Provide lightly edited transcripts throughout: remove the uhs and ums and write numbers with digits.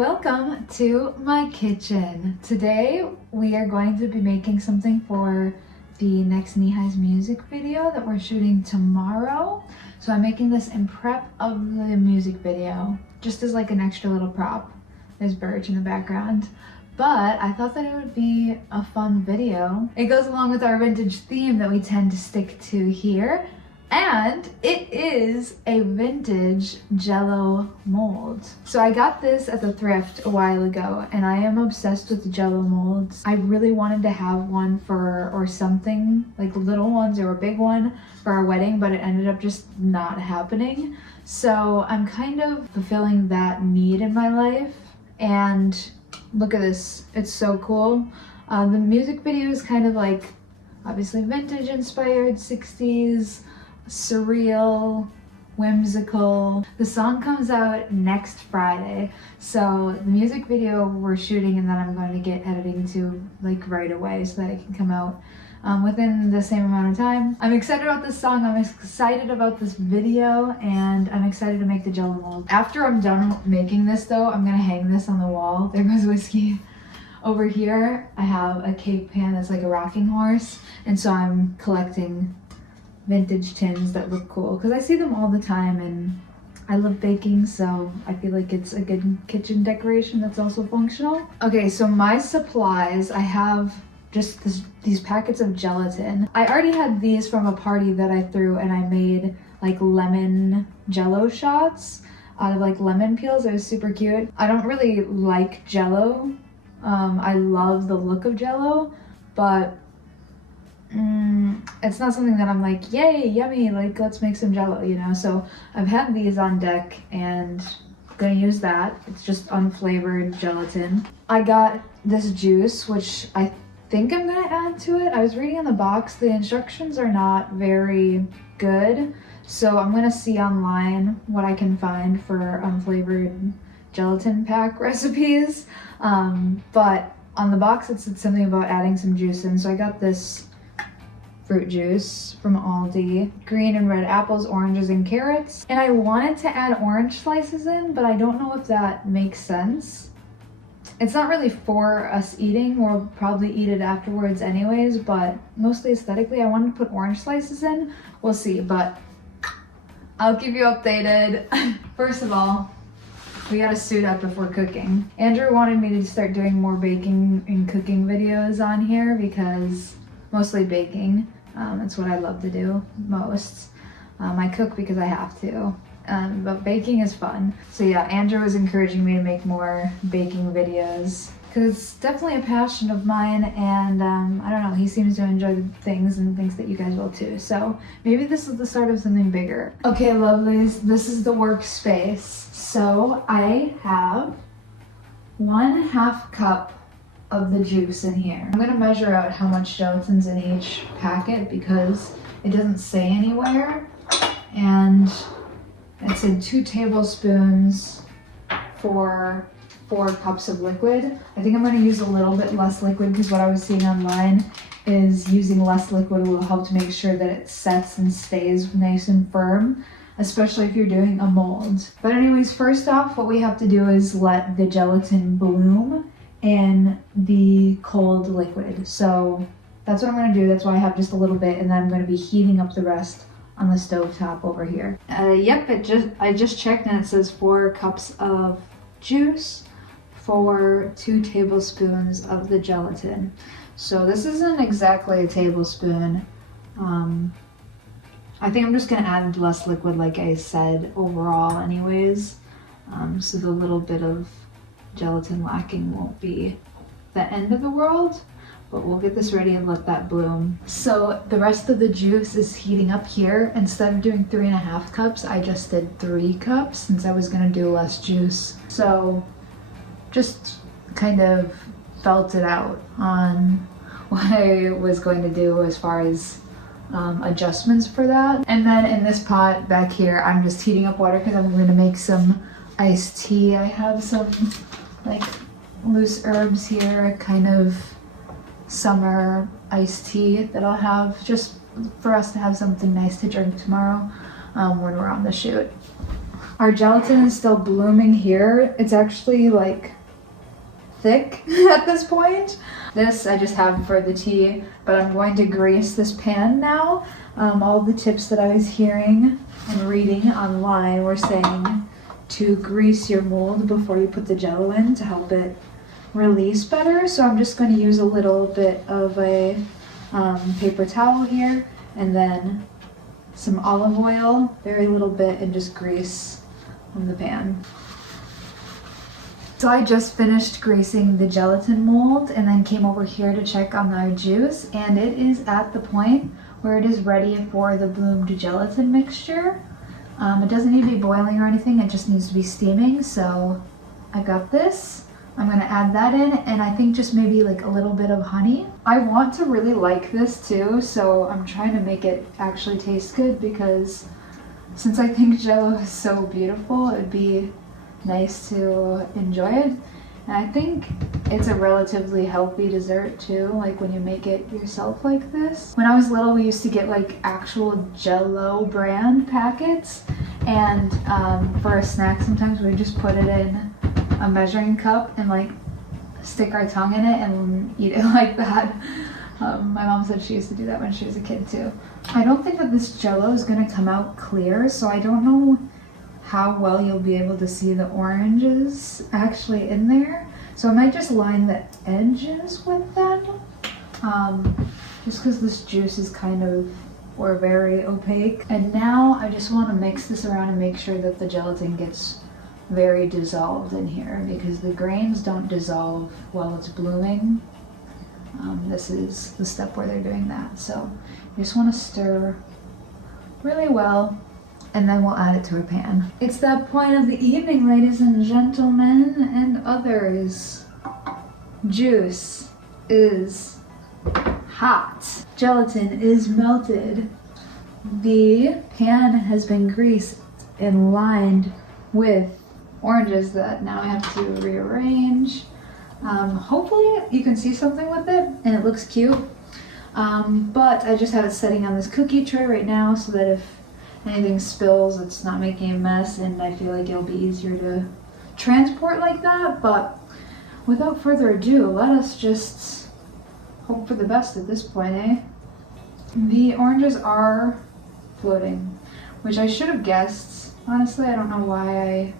welcome to my kitchen. Today we are going to be making something for the next Knee-High's music video that we're shooting tomorrow. So I'm making this in prep of the music video, just as like an extra little prop. There's birch in the background. But I thought that it would be a fun video. It goes along with our vintage theme that we tend to stick to here. And it is a vintage Jello mold. So I got this at the thrift a while ago and I am obsessed with Jello molds. I really wanted to have one or something, like little ones or a big one for our wedding, but it ended up just not happening. So I'm kind of fulfilling that need in my life. And look at this, it's so cool. The music video is kind of like obviously vintage inspired, 60s, surreal, whimsical. The song comes out next Friday, so the music video we're shooting and then I'm going to get editing to like right away so that it can come out within the same amount of time. I'm excited about this song, I'm excited about this video, and I'm excited to make the Jello mold. After I'm done making this though, I'm gonna hang this on the wall. There goes Whiskey. Over here I have a cake pan that's like a rocking horse, and so I'm collecting vintage tins that look cool because I see them all the time and I love baking, so I feel like it's a good kitchen decoration that's also functional. Okay, so my supplies, I have just these packets of gelatin. I already had these from a party that I threw and I made like lemon Jello shots out of like lemon peels. It was super cute. I don't really like Jello. I love the look of Jello, but it's not something that I'm like, yay, yummy, like let's make some Jello, you know? So I've had these on deck and I'm gonna use that. It's just unflavored gelatin. I got this juice, which I think I'm gonna add to it. I was reading on the box, the instructions are not very good. So I'm gonna see online what I can find for unflavored gelatin pack recipes. But on the box it said something about adding some juice in. So I got this fruit juice from Aldi, green and red apples, oranges, and carrots. And I wanted to add orange slices in, but I don't know if that makes sense. It's not really for us eating, we'll probably eat it afterwards anyways, but mostly aesthetically I wanted to put orange slices in. We'll see, but I'll keep you updated. First of all, we gotta suit up if we're cooking. Andrew wanted me to start doing more baking and cooking videos on here because mostly baking. That's what I love to do most. I cook because I have to, but baking is fun. So yeah, Andrew was encouraging me to make more baking videos because it's definitely a passion of mine, and I don't know, he seems to enjoy the things and thinks that you guys will too. So maybe this is the start of something bigger. Okay, lovelies, this is the workspace. So I have 1/2 cup of the juice in here. I'm gonna measure out how much gelatin's in each packet because it doesn't say anywhere, and it said 2 tablespoons for 4 cups of liquid. I think I'm gonna use a little bit less liquid because what I was seeing online is using less liquid will help to make sure that it sets and stays nice and firm, especially if you're doing a mold. But anyways, first off, what we have to do is let the gelatin bloom in the cold liquid. So that's what I'm gonna do. That's why I have just a little bit, and then I'm gonna be heating up the rest on the stove top over here. Yep, I just checked and it says 4 cups of juice for 2 tablespoons of the gelatin. So this isn't exactly a tablespoon. I think I'm just gonna add less liquid like I said overall anyways. So the little bit of gelatin lacking won't be the end of the world, but we'll get this ready and let that bloom. So the rest of the juice is heating up here. Instead of doing 3.5 cups, I just did 3 cups since I was gonna do less juice. So just kind of felt it out on what I was going to do as far as adjustments for that. And then in this pot back here, I'm just heating up water because I'm gonna make some iced tea. I have some like loose herbs here, kind of summer iced tea that I'll have just for us to have something nice to drink tomorrow when we're on the shoot. Our gelatin is still blooming here. It's actually like thick at this point. This I just have for the tea, but I'm going to grease this pan now. All the tips that I was hearing and reading online were saying to grease your mold before you put the jello in to help it release better. So I'm just going to use a little bit of a paper towel here and then some olive oil, very little bit, and just grease on the pan. So I just finished greasing the gelatin mold and then came over here to check on our juice, and it is at the point where it is ready for the bloomed gelatin mixture. It doesn't need to be boiling or anything, it just needs to be steaming. So I got this. I'm gonna add that in, and I think just maybe like a little bit of honey. I want to really like this too, so I'm trying to make it actually taste good, because since I think Jello is so beautiful, it'd be nice to enjoy it. And I think it's a relatively healthy dessert too, like when you make it yourself like this. When I was little, we used to get like actual Jello brand packets, and for a snack sometimes we just put it in a measuring cup and like stick our tongue in it and eat it like that. My mom said she used to do that when she was a kid too. I don't think that this Jello is gonna come out clear, so I don't know how well you'll be able to see the oranges actually in there. So I might just line the edges with them, just because this juice is kind of, or very opaque. And now I just want to mix this around and make sure that the gelatin gets very dissolved in here, because the grains don't dissolve while it's blooming. This is the step where they're doing that. So you just want to stir really well, and then we'll add it to a pan. It's that point of the evening, ladies and gentlemen and others. Juice is hot. Gelatin is melted. The pan has been greased and lined with oranges that now I have to rearrange. Hopefully you can see something with it and it looks cute. But I just have it setting on this cookie tray right now so that if anything spills, it's not making a mess, and I feel like it'll be easier to transport like that. But without further ado, let us just hope for the best at this point, eh? The oranges are floating, which I should have guessed. Honestly, I don't know why I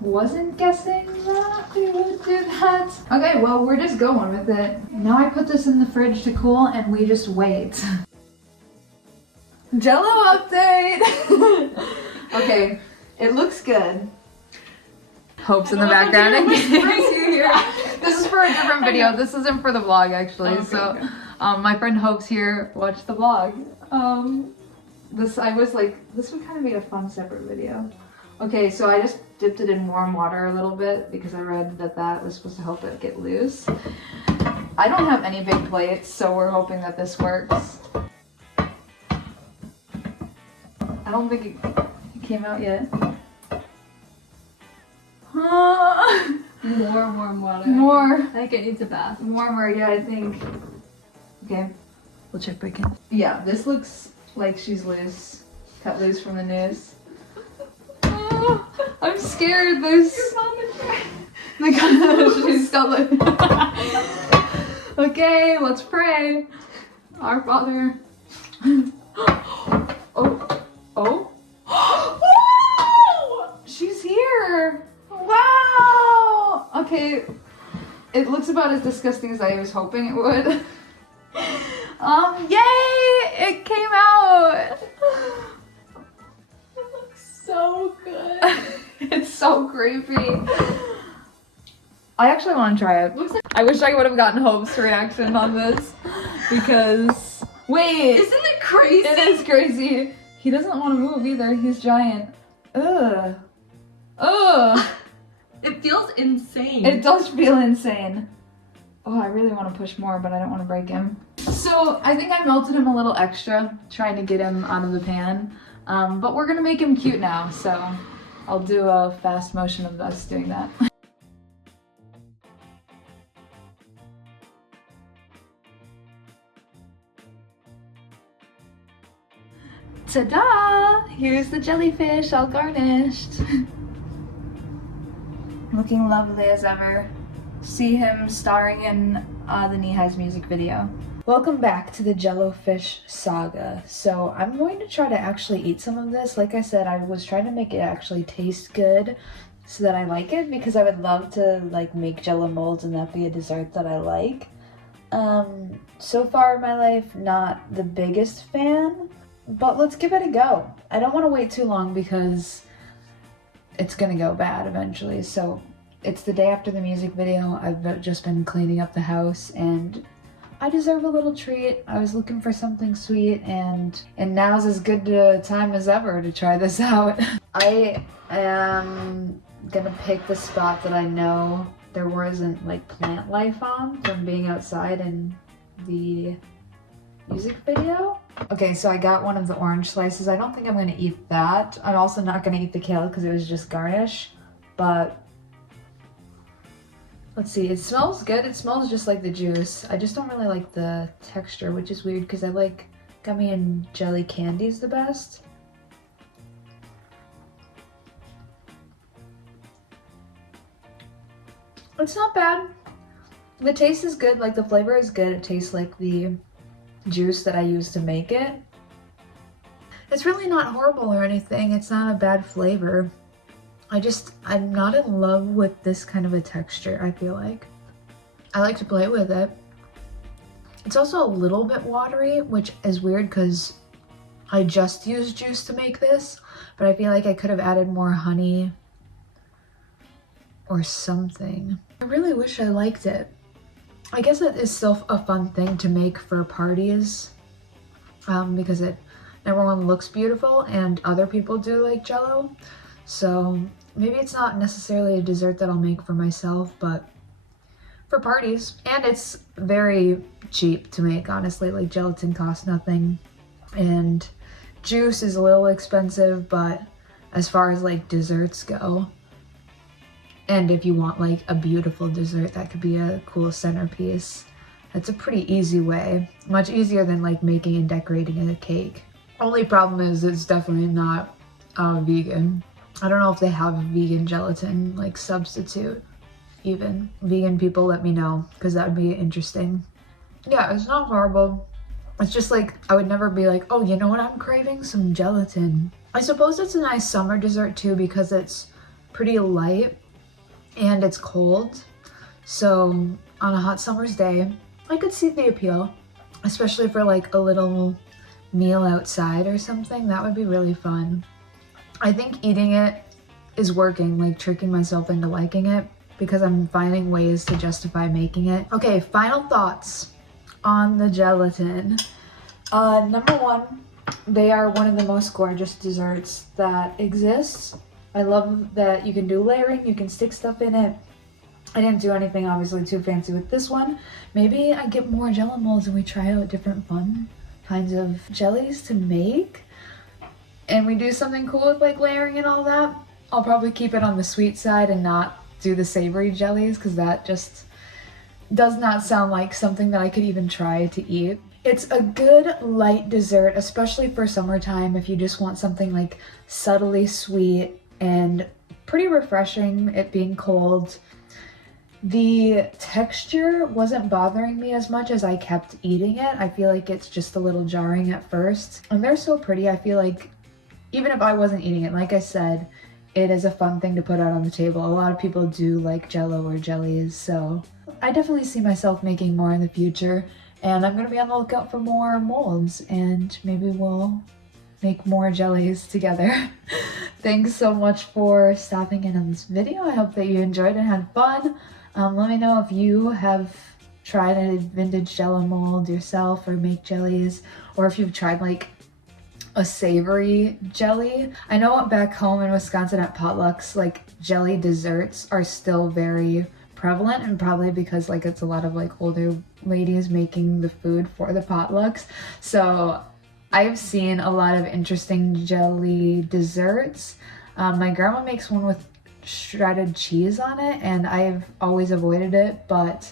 wasn't guessing that they would do that. Okay, well, we're just going with it. Now I put this in the fridge to cool and we just wait. Jello update! Okay, it looks good. Hope's in the background. I can't see here. This is for a different video. This isn't for the vlog, actually. Okay, so, okay. My friend Hope's here. Watch the vlog. I was like, this would kind of be a fun separate video. Okay, so I just dipped it in warm water a little bit because I read that that was supposed to help it get loose. I don't have any big plates, so we're hoping that this works. I don't think it came out yet. More warm water. More. I think it needs a bath. Warmer, yeah, I think. Okay, we'll check back in. Yeah, this looks like she's loose. Cut loose from the noose. I'm scared. There's. She's still loose. Okay, let's pray. Our Father. Oh. She's here. Wow. Okay. It looks about as disgusting as I was hoping it would. Yay! It came out. It looks so good. It's so creepy. I actually want to try it. I wish I would have gotten Hope's reaction on this because wait, Isn't it crazy? it is crazy. He doesn't want to move either. He's giant. Ugh. Ugh. It feels insane. It does feel insane. Oh, I really want to push more, but I don't want to break him. So I think I melted him a little extra, trying to get him out of the pan. But we're gonna make him cute now, so I'll do a fast motion of us doing that. Ta-da! Here's the jellyfish all garnished. Looking lovely as ever. See him starring in the Knee-High's music video. Welcome back to the Jellofish saga. So I'm going to try to actually eat some of this. Like I said, I was trying to make it actually taste good so that I like it, because I would love to like make Jello molds and that be a dessert that I like. So far in my life, not the biggest fan, but let's give it a go. I don't want to wait too long because it's gonna go bad eventually. So it's the day after the music video. I've just been cleaning up the house and I deserve a little treat. I was looking for something sweet, and now's as good a time as ever to try this out. I am gonna pick the spot that I know there wasn't like plant life on from being outside in the music video. Okay, so I got one of the orange slices. I don't think I'm gonna eat that. I'm also not gonna eat the kale because it was just garnish, but let's see, it smells good. It smells just like the juice. I just don't really like the texture, which is weird because I like gummy and jelly candies the best. It's not bad. The taste is good, like the flavor is good. It tastes like the juice that I used to make it. It's really not horrible or anything. It's not a bad flavor. I'm not in love with this kind of a texture, I feel like. I like to play with it. It's also a little bit watery, which is weird because I just used juice to make this, but I feel like I could have added more honey or something. I really wish I liked it. I guess it is still a fun thing to make for parties because number one, looks beautiful and other people do like Jello. So maybe it's not necessarily a dessert that I'll make for myself, but for parties. And it's very cheap to make, honestly. Like gelatin costs nothing and juice is a little expensive, but as far as like desserts go, and if you want like a beautiful dessert that could be a cool centerpiece, it's a pretty easy way. Much easier than like making and decorating a cake. Only problem is it's definitely not vegan. I don't know if they have a vegan gelatin like substitute even. Vegan people, let me know because that would be interesting. Yeah, it's not horrible. It's just like I would never be like, oh, you know what, I'm craving some gelatin. I suppose it's a nice summer dessert too because it's pretty light and it's cold. So on a hot summer's day, I could see the appeal, especially for like a little meal outside or something. That would be really fun. I think eating it is working, like tricking myself into liking it because I'm finding ways to justify making it. Okay, final thoughts on the gelatin. Number one, they are one of the most gorgeous desserts that exists. I love that you can do layering, you can stick stuff in it. I didn't do anything obviously too fancy with this one. Maybe I get more Jello molds and we try out different fun kinds of jellies to make. And we do something cool with like layering and all that. I'll probably keep it on the sweet side and not do the savory jellies because that just does not sound like something that I could even try to eat. It's a good light dessert, especially for summertime if you just want something like subtly sweet and pretty refreshing, it being cold. The texture wasn't bothering me as much as I kept eating it. I feel like it's just a little jarring at first. And they're so pretty, I feel like even if I wasn't eating it, like I said, it is a fun thing to put out on the table. A lot of people do like Jello or jellies, so I definitely see myself making more in the future, and I'm gonna be on the lookout for more molds, and maybe we'll make more jellies together. Thanks so much for stopping in on this video. I hope that you enjoyed and had fun. Let me know if you have tried a vintage Jello mold yourself or make jellies, or if you've tried like a savory jelly. I know back home in Wisconsin at potlucks, like jelly desserts are still very prevalent, and probably because like it's a lot of like older ladies making the food for the potlucks. So I've seen a lot of interesting jelly desserts. My grandma makes one with shredded cheese on it and I've always avoided it, but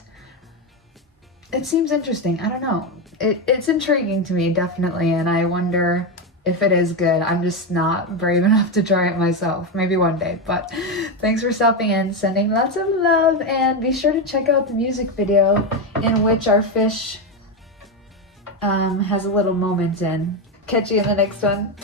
it seems interesting. I don't know. It's intriguing to me, definitely, and I wonder if it is good. I'm just not brave enough to try it myself. Maybe one day. But thanks for stopping in, sending lots of love, and be sure to check out the music video in which our fish has a little moment in. Catch you in the next one.